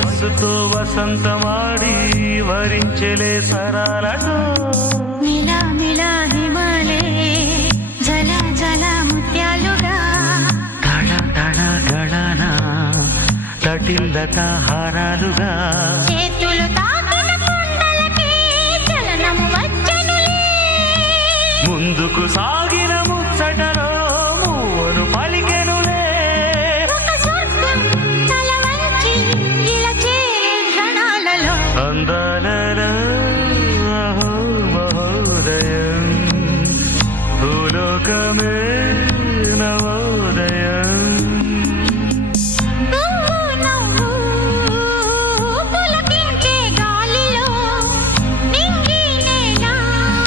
వయస్సుతో వసంతమాడి వరించెలే సరాలటో మిలా మిలా హిమాలే జల జల ముత్యాలుగా తడ తడ గడన తటిల్లత హారాలుగా చేతులు తాకిన కుండలకి చలనం వచ్చనులే ముందుకు సాగిన ముచ్చటలో మూవను పలికెనులే ఒక స్వర్గం తల వంచి ఇలా చేరే క్షణాలలో అందాలలో అహో మహోదయం భూలోకమే